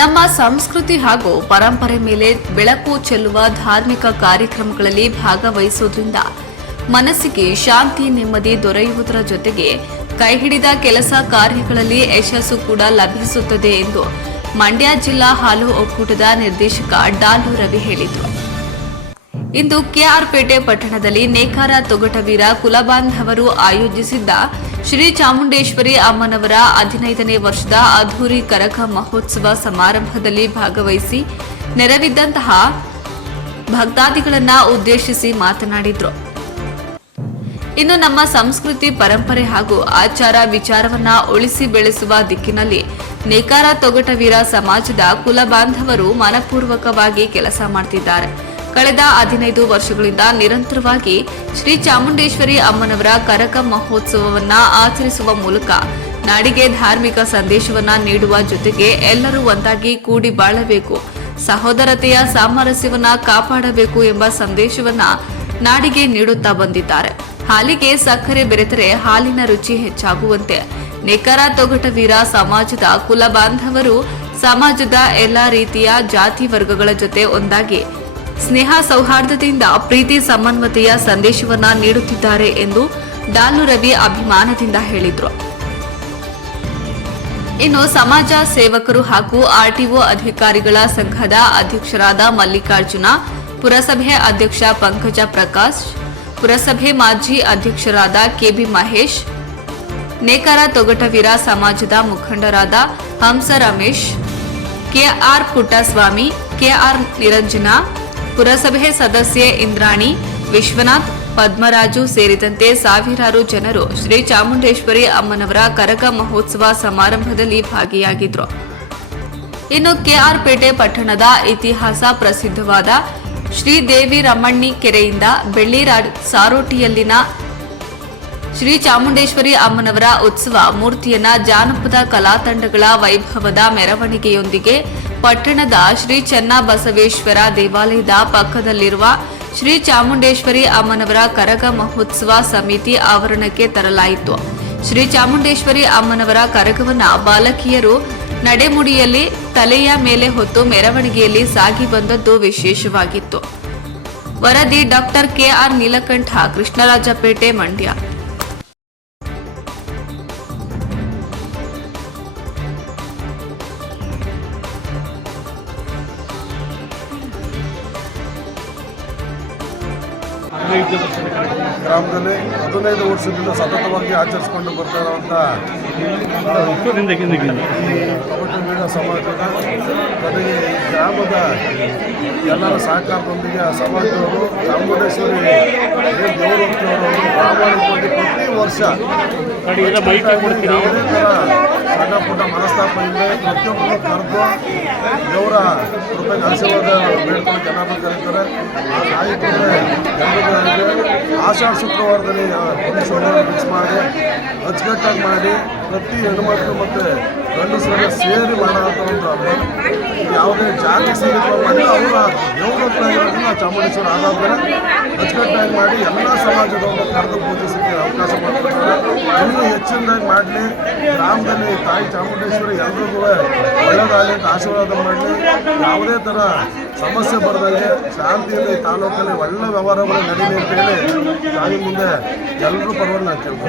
ನಮ್ಮ ಸಂಸ್ಕೃತಿ ಹಾಗೂ ಪರಂಪರೆ ಮೇಲೆ ಬೆಳಕು ಚೆಲ್ಲುವ ಧಾರ್ಮಿಕ ಕಾರ್ಯಕ್ರಮಗಳಲ್ಲಿ ಭಾಗವಹಿಸುವುದರಿಂದ ಮನಸ್ಸಿಗೆ ಶಾಂತಿ ನೆಮ್ಮದಿ ದೊರೆಯುವುದರ ಜೊತೆಗೆ ಕೈಹಿಡಿದ ಕೆಲಸ ಕಾರ್ಯಗಳಲ್ಲಿ ಯಶಸ್ಸು ಕೂಡ ಲಭಿಸುತ್ತದೆ ಎಂದು ಮಂಡ್ಯ ಜಿಲ್ಲಾ ಹಾಲು ಒಕ್ಕೂಟದ ನಿರ್ದೇಶಕ ಡಾಲು ರವಿ ಹೇಳಿದರು. ಇಂದು ಕೆಆರ್ಪೇಟೆ ಪಟ್ಟಣದಲ್ಲಿ ನೇಕಾರ ತೊಗಟವೀರ ಕುಲಬಾಂಧವರು ಆಯೋಜಿಸಿದ್ದ ಶ್ರೀ ಚಾಮುಂಡೇಶ್ವರಿ ಅಮ್ಮನವರ ಹದಿನೈದನೇ ವರ್ಷದ ಅಧೂರಿ ಕರಗ ಮಹೋತ್ಸವ ಸಮಾರಂಭದಲ್ಲಿ ಭಾಗವಹಿಸಿ ನೆರವಿದ್ದಂತಹ ಭಕ್ತಾದಿಗಳನ್ನ ಉದ್ದೇಶಿಸಿ ಮಾತನಾಡಿದ್ರು. ಇನ್ನು ನಮ್ಮ ಸಂಸ್ಕೃತಿ, ಪರಂಪರೆ ಹಾಗೂ ಆಚಾರ ವಿಚಾರವನ್ನ ಉಳಿಸಿ ಬೆಳೆಸುವ ದಿಕ್ಕಿನಲ್ಲಿ ನೇಕಾರ ತೊಗಟವೀರ ಸಮಾಜದ ಕುಲ ಬಾಂಧವರು ಮನಪೂರ್ವಕವಾಗಿ ಕೆಲಸ ಮಾಡ್ತಿದ್ದಾರೆ. ಕಳೆದ ಹದಿನೈದು ವರ್ಷಗಳಿಂದ ನಿರಂತರವಾಗಿ ಶ್ರೀ ಚಾಮುಂಡೇಶ್ವರಿ ಅಮ್ಮನವರ ಕರಕ ಮಹೋತ್ಸವವನ್ನ ಆಚರಿಸುವ ಮೂಲಕ ನಾಡಿಗೆ ಧಾರ್ಮಿಕ ಸಂದೇಶವನ್ನ ನೀಡುವ ಜೊತೆಗೆ ಎಲ್ಲರೂ ಒಂದಾಗಿ ಕೂಡಿ ಬಾಳಬೇಕು. ಸಹೋದರತೆಯ ಸಾಮರಸ್ಯವನ್ನ ಕಾಪಾಡಬೇಕು ಎಂಬ ಸಂದೇಶವನ್ನ ನಾಡಿಗೆ ನೀಡುತ್ತಾ ಬಂದಿದ್ದಾರೆ. ಹಾಲಿಗೆ ಸಕ್ಕರೆ ಬೆರೆತರೆ ಹಾಲಿನ ರುಚಿ ಹೆಚ್ಚಾಗುವಂತೆ ನಿಖರ ತೊಗಟವೀರ ಸಮಾಜದ ಕುಲ ಬಾಂಧವರು ಸಮಾಜದ ಎಲ್ಲಾ ರೀತಿಯ ಜಾತಿ ವರ್ಗಗಳ ಜೊತೆ ಒಂದಾಗಿ ಸ್ನೇಹ ಸೌಹಾರ್ದತೆಯಿಂದ ಪ್ರೀತಿ ಸಮನ್ವತೆಯ ಸಂದೇಶವನ್ನ ನೀಡುತ್ತಿದ್ದಾರೆ ಎಂದು ಡಾಲು ರವಿ ಅಭಿಮಾನದಿಂದ ಹೇಳಿದರು. ಇನ್ನು ಸಮಾಜ ಸೇವಕರು ಹಾಗೂ ಆರ್ಟಿಒ ಅಧಿಕಾರಿಗಳ ಸಂಘದ ಅಧ್ಯಕ್ಷರಾದ ಮಲ್ಲಿಕಾರ್ಜುನ, ಪುರಸಭೆ ಅಧ್ಯಕ್ಷ ಪಂಕಜ ಪ್ರಕಾಶ್, ಪುರಸಭೆ ಮಾಜಿ ಅಧ್ಯಕ್ಷರಾದ ಕೆಬಿ ಮಹೇಶ್, ನೇಕಾರ ತೊಗಟವೀರ ಸಮಾಜದ ಮುಖಂಡರಾದ Hamsa Ramesh, K R Puttaswamy, K R Niranjana ಪುರಸಭೆ ಸದಸ್ಯೆ ಇಂದ್ರಾಣಿ, ವಿಶ್ವನಾಥ್, ಪದ್ಮರಾಜು ಸೇರಿದಂತೆ ಸಾವಿರಾರು ಜನರು ಶ್ರೀ ಚಾಮುಂಡೇಶ್ವರಿ ಅಮ್ಮನವರ ಕರಗ ಮಹೋತ್ಸವ ಸಮಾರಂಭದಲ್ಲಿ ಭಾಗಿಯಾಗಿದ್ರು. ಇನ್ನು ಕೆಆರ್ಪೇಟೆ ಪಟ್ಟಣದ ಇತಿಹಾಸ ಪ್ರಸಿದ್ಧವಾದ ಶ್ರೀದೇವಿ ರಮಣ್ಣಿ ಕೆರೆಯಿಂದ ಬೆಳ್ಳಿ ಸಾರೋಟಿಯಲ್ಲಿನ ಶ್ರೀ ಚಾಮುಂಡೇಶ್ವರಿ ಅಮ್ಮನವರ ಉತ್ಸವ ಮೂರ್ತಿಯನ್ನ ಜಾನಪದ ಕಲಾತಂಡಗಳ ವೈಭವದ ಮೆರವಣಿಗೆಯೊಂದಿಗೆ ಪಟ್ಟಣದ ಶ್ರೀ ಚನ್ನಬಸವೇಶ್ವರ ದೇವಾಲಯದ ಪಕ್ಕದಲ್ಲಿರುವ ಶ್ರೀ ಚಾಮುಂಡೇಶ್ವರಿ ಅಮ್ಮನವರ ಕರಗ ಮಹೋತ್ಸವ ಸಮಿತಿ ಆವರಣಕ್ಕೆ ತರಲಾಯಿತು. ಶ್ರೀ ಚಾಮುಂಡೇಶ್ವರಿ ಅಮ್ಮನವರ ಕರಗವನ್ನ ಬಾಲಕಿಯರು ನಡೆಮುಡಿಯಲ್ಲಿ ತಲೆಯ ಮೇಲೆ ಹೊತ್ತು ಮೆರವಣಿಗೆಯಲ್ಲಿ ಸಾಗಿ ಬಂದದ್ದು ವಿಶೇಷವಾಗಿತ್ತು. ವರದಿ doctor K R Neelakanta, Krishnarajapete, Mandya. ಗ್ರಾಮದಲ್ಲಿ ಹದಿನೈದು ವರ್ಷದಿಂದ ಸತತವಾಗಿ ಆಚರಿಸಿಕೊಂಡು ಬರ್ತಾ ಇರುವಂಥ ಕಬಡ್ಡಿ ಸಮಾಜದ ಜೊತೆಗೆ ಗ್ರಾಮದ ಎಲ್ಲರ ಸಹಕಾರದೊಂದಿಗೆ ಆ ಸಮಾಜದವರು ಚಾಮುಂಡೇಶ್ವರಿ ಏನು ಪ್ರಾಮಾಣಿಕವಾಗಿ ಪ್ರತಿ ವರ್ಷ ಯಾವುದೇ ಥರ ಸಣ್ಣ ಪುಟ್ಟ ಮನಸ್ತಾಪ ಇಲ್ಲದೆ ಪ್ರತಿಯೊಬ್ಬರು ಕರೆದು ದೇವರ ಕೃಪೆಗೆ ಆಶೀರ್ವಾದ ಬೇಡ್ಕೊಂಡು ಜನ ಕರೀತಾರೆ. ಆ ನಾಯಕರೇ ಜನರಿಗೆ ಆಷಾಢ ಶುಕ್ರವಾರದಲ್ಲಿ ಪೊಲೀಸರು ಫಿಕ್ಸ್ ಮಾಡಿ, ಅಚ್ಚುಕಟ್ಟಾಗಿ ಮಾಡಿ, ಪ್ರತಿ ಹೆಣ್ಮಕ್ಳು ಮತ್ತು ಗಂಡಸರನ್ನ ಸೇರಿ ಮಾಡೋಂಥ ಒಂದು ಹಬ್ಬ. ಯಾವುದೇ ಜಾತಿ ಸೀಮಿತ ಮಾಡಿ ಅವರ ಹತ್ರ ಚಾಮುಂಡೇಶ್ವರ ಆರಾಧನೆ, ಅಚ್ಚುಕಟ್ಟಾಗಿ ಮಾಡಿ ಎಲ್ಲ ಸಮಾಜದವರು ಕರೆದು ಪೂಜಿಸಲಿಕ್ಕೆ ಅವಕಾಶ ಮಾಡಿಕೊಡ್ತಾರೆ. ಇನ್ನೂ ಹೆಚ್ಚಿನದಾಗಿ ಮಾಡಲಿ. ಗ್ರಾಮದಲ್ಲಿ ತಾಯಿ ಚಾಮುಂಡೇಶ್ವರಿ ಎಲ್ರಿಗೂ ಒಳ್ಳೆಯದಾಗಲಿ ಅಂತ ಆಶೀರ್ವಾದ ಮಾಡಲಿ. ಯಾವುದೇ ಥರ ಸಮಸ್ಯೆ ಬರದಂಗೆ ಶಾಂತಿಯಲ್ಲಿ ತಾಲೂಕಲ್ಲಿ ಒಳ್ಳೆ ವ್ಯವಹಾರಗಳು ನಡೀಲಿ ಅಂತೇಳಿ ತಾಯಿ ಮುಂದೆ ಎಲ್ಲರೂ ಪರವಾಗಿ ನಾನು